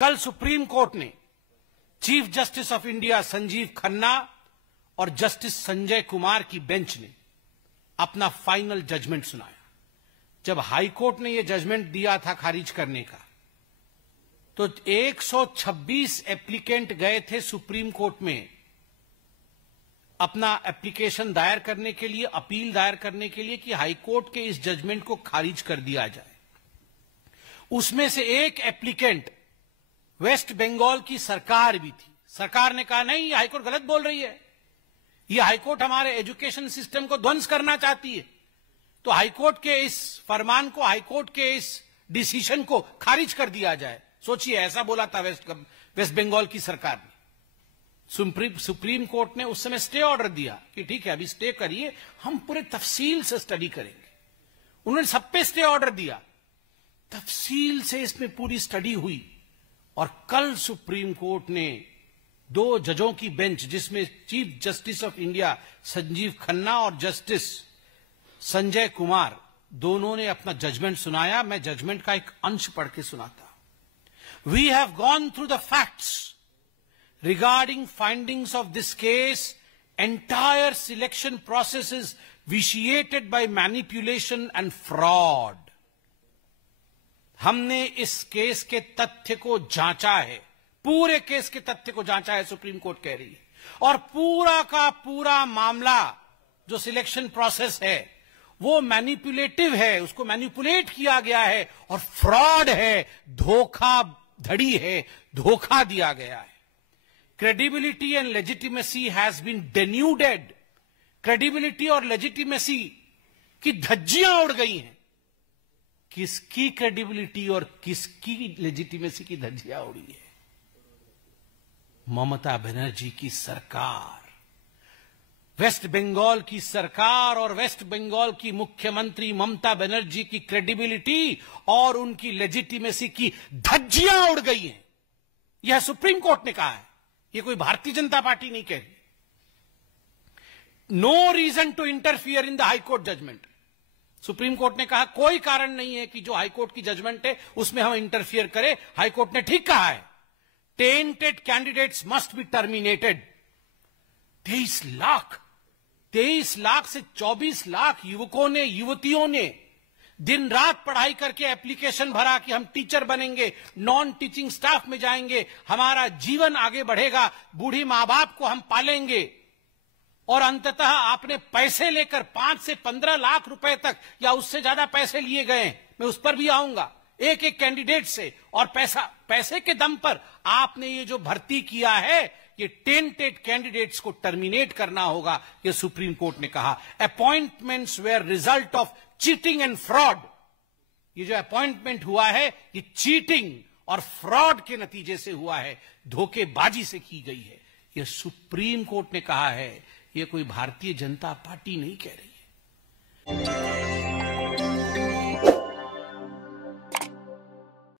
कल supreme court ने chief justice of India Sanjeev Khanna और जस्टिस संजय कुमार की बेंच ने अपना फाइनल जजमेंट सुनाया। जब हाई कोर्ट ने यह जजमेंट दिया था खारिज करने का, तो 126 एप्लीकेंट गए थे सुप्रीम कोर्ट में अपना एप्लीकेशन दायर करने के लिए, अपील दायर करने के लिए कि हाई कोर्ट के इस जजमेंट को खारिज कर दिया जाए। उसमें से एक एप्लीकेंट वेस्ट बंगाल की सरकार भी थी। सरकार ने कहा नहीं, ये हाईकोर्ट गलत बोल रही है, ये हाईकोर्ट हमारे एजुकेशन सिस्टम को ध्वंस करना चाहती है, तो हाईकोर्ट के इस फरमान को, हाईकोर्ट के इस डिसीजन को खारिज कर दिया जाए। सोचिए, ऐसा बोला था वेस्ट बंगाल की सरकार ने। सुप्रीम कोर्ट ने उस समय स्टे ऑर्डर दिया कि ठीक है, अभी स्टे करिए, हम पूरे तफसील से स्टडी करेंगे। उन्होंने सब पे स्टे ऑर्डर दिया, तफसील से इसमें पूरी स्टडी हुई और कल सुप्रीम कोर्ट ने 2 जजों की बेंच, जिसमें chief justice of India Sanjeev Khanna और जस्टिस संजय कुमार, दोनों ने अपना जजमेंट सुनाया। मैं जजमेंट का एक अंश पढ़ के सुनाता। We have gone through the facts regarding findings of this case. Entire selection process is vitiated by manipulation and fraud. हमने इस केस के तथ्य को जांचा है, पूरे केस के तथ्य को जांचा है, सुप्रीम कोर्ट कह रही है। और पूरा का पूरा मामला जो सिलेक्शन प्रोसेस है वो मैनिपुलेटिव है, उसको मैनिपुलेट किया गया है और फ्रॉड है, धोखाधड़ी है, धोखा दिया गया है। Credibility and legitimacy has been denuded. Credibility और legitimacy की धज्जियां उड़ गई हैं। किसकी credibility और किसकी legitimacy की धज्जियां उड़ी है? ममता बनर्जी की सरकार, वेस्ट बंगाल की सरकार और वेस्ट बंगाल की मुख्यमंत्री ममता बनर्जी की credibility और उनकी legitimacy की धज्जियां उड़ गई हैं। यह सुप्रीम कोर्ट ने कहा है, ये कोई भारतीय जनता पार्टी नहीं कह रही। No reason to interfere in the high court judgement. Supreme court ने कहा कोई कारण नहीं है कि जो हाईकोर्ट की जजमेंट है उसमें हम इंटरफियर करें। हाईकोर्ट ने ठीक कहा है, tainted candidates must be terminated. 23 lakh से 24 लाख युवकों ने, युवतियों ने दिन रात पढ़ाई करके एप्लीकेशन भरा कि हम टीचर बनेंगे, नॉन टीचिंग स्टाफ में जाएंगे, हमारा जीवन आगे बढ़ेगा, बूढ़ी मां बाप को हम पालेंगे। और अंततः आपने पैसे लेकर 5 से 15 लाख रुपए तक या उससे ज्यादा पैसे लिए गए, मैं उस पर भी आऊंगा, एक एक कैंडिडेट से। और पैसे के दम पर आपने ये जो भर्ती किया है, ये टेंटेड कैंडिडेट्स को टर्मिनेट करना होगा, ये सुप्रीम कोर्ट ने कहा। Appointments were result of cheating and fraud. ये जो अपॉइंटमेंट हुआ है ये चीटिंग और फ्रॉड के नतीजे से हुआ है, धोखेबाजी से की गई है। ये सुप्रीम कोर्ट ने कहा है, ये कोई भारतीय जनता पार्टी नहीं कह रही है।